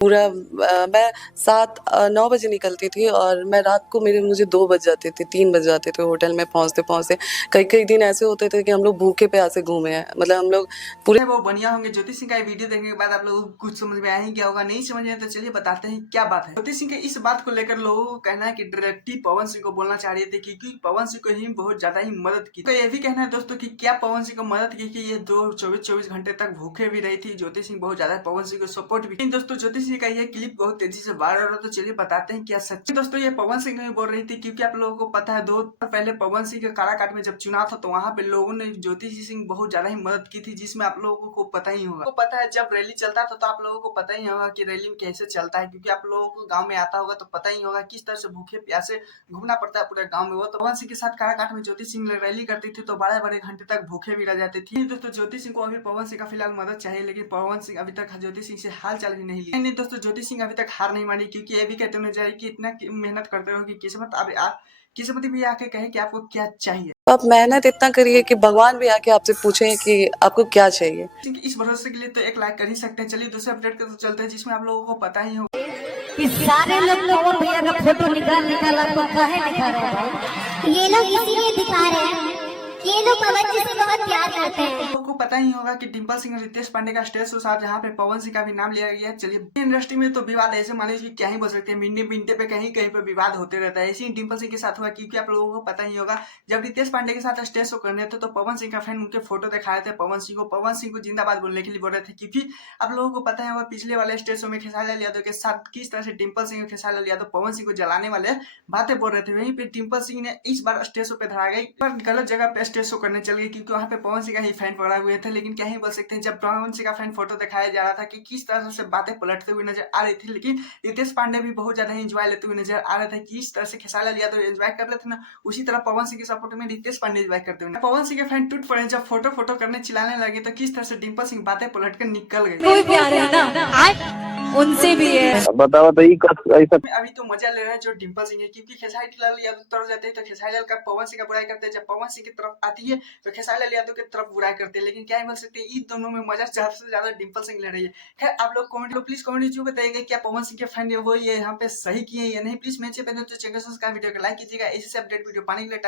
पूरा मैं 7-9 बजे निकलती थी और मैं रात को मुझे 2 बज जाते थे, 3 बज जाते थे होटल में पहुँचते-पहुँचते। कई-कई दिन ऐसे होते थे कि हम लोग भूखे प्यासे घूमे हैं। मतलब हम लोग पूरे वो बढ़िया होंगे। ज्योति सिंह का ये वीडियो देखने के बाद आप लोगों को कुछ समझ में आया ही क्या होगा, नहीं समझ में आया तो चलिए बताते हैं क्या बात है। ज्योति सिंह के इस बात को लेकर लोगों को कहना है कि डायरेक्टली पवन सिंह को बोलना चाह रही थी क्योंकि पवन सिंह को ही बहुत ज्यादा ही मदद की। तो ये भी कहना है दोस्तों कि क्या पवन सिंह को मदद की कि ये 24 घंटे तक भूखे भी रही थी। ज्योति सिंह बहुत ज्यादा पवन सिंह को सपोर्ट भी। दोस्तों ज्योति सिंह का ये क्लिप बहुत तेजी से वायरल हो रहा है, तो चलिए बताते हैं क्या सच। दोस्तों ये पवन सिंह नहीं बोल रही थी क्योंकि आप लोगों को पता है 2 साल पहले पवन सिंह के काराकाट में जब चुनाव था तो वहां पे लोगों ने ज्योति सिंह बहुत ज्यादा ही मदद की थी, जिसमें आप लोगों को पता ही होगा। आपको पता है जब रैली चलता था तो आप लोगों को पता ही होगा कि रैली में कैसे चलता है, क्योंकि आप लोगों को गांव में आता होगा तो पता ही होगा किस तरह से भूखे प्यासे घूमना पड़ता है पूरे गांव में। वो तो पवन सिंह के साथ काराकाट में ज्योति सिंह रैली करती थी तो बड़े-बड़े घंटे तक भूखे भी रह जाती थी। दोस्तों ज्योति सिंह को अभी पवन सिंह का फिलहाल मदद चाहिए, लेकिन पवन सिंह अभी तक ज्योति सिंह से हाल चाल भी नहीं लिया। नहीं दोस्तों ज्योति सिंह अभी तक हार नहीं मानी, क्योंकि ये भी कहते हुए जाए कि इतना मेहनत करते रहो कि किस्मत भी आके कहे कि आपको क्या चाहिए। तो आप मेहनत इतना करिए कि भगवान भी आके आपसे पूछें कि आपको क्या चाहिए। इस भरोसे के लिए तो एक लाइक कर ही सकते हैं। चलिए दूसरे अपडेट के तो चलते हैं, जिसमें आप लोगों को पता ही होगा कि सारे लोग पवन भैया का फोटो निकाल आपको काहे दिखा रहे हैं भाई? ये लोग इसीलिए दिखा रहे हैं कि ये लोग पवन जी से बहुत प्यार करते हैं। आपको पता ही होगा कि डिम्पल सिंह और रितेश पांडे का स्टेज शो साथ जहाँ पे पवन सिंह का भी नाम लिया गया है। चलिए इंडस्ट्री में तो विवाद ऐसे मान लीजिए क्या ही बोल सकते हैं, मिनटे मिनटे पे कहीं कहीं पे विवाद होते रहता है। ऐसे ही डिम्पल सिंह के साथ हुआ, क्योंकि आप लोगों को पता ही होगा जब रितेश पांडे के साथ स्टेज शो करने थे तो पवन सिंह का फैन उनके फोटो दिखाए थे पवन सिंह को जिंदाबाद बोलने के लिए बोल रहे थे, क्योंकि आप लोगों को पता ही होगा पिछले वाले स्टेज शो में खेसारी लाल यादव के साथ किस तरह से डिम्पल सिंह और खेसारी लाल यादव पवन सिंह को जलाने वाले बातें बोल रहे थे। वहीं पे डिम्पल सिंह ने इस बार स्टेज शो पे धरा गई पर गलत जगह पे स्टेज शो करने चल गई, क्योंकि वहाँ पे पवन सिंह का ही फैन पकड़ा हुए थे। लेकिन क्या ही बोल सकते हैं, जब पवन सिंह का फैन फोटो दिखाया जा रहा था कि किस तरह से बातें पलटते हुए नजर आ रही थी, लेकिन रितेश पांडे भी बहुत ज्यादा एंजॉय लेते हुए नजर आ रहे थे कि इस तरह से खेसारी लाल यादव एंजॉय कर रहे थे ना, उसी तरह पवन सिंह के सपोर्ट में रितेश पांडे एंजॉय करते हुए। पवन सिंह के फैन टूट पड़े जब फोटो करने चिल्लाने लगे तो किस तरह से डिम्पल सिंह बातें पलट कर निकल गए। कोई प्यार है ना उनसे भी है। बताओ तो ऐसा अभी तो मजा ले रहे हैं जो डिम्पल सिंह है, क्योंकि खेसारी लाल यादव तरफ जाते हैं तो खेसारी लाल का पवन सिंह का बुराई करते हैं, जब पवन सिंह की तरफ आती है तो खेसारी लाल यादव की तरफ बुराई करते हैं। लेकिन क्या ही बोल सकते हैं, इन दोनों में मजा सबसे ज्यादा डिम्पल सिंह ले रही है। खैर आप लोग कमेंट लो, प्लीज कमेंट जो बताइएगा क्या पवन सिंह के फैन वो ये यहाँ पे सही किए या नहीं। प्लीज मेरे चैनल वीडियो को लाइक कीजिएगा। इसी से अपडेट वीडियो पाने के लिए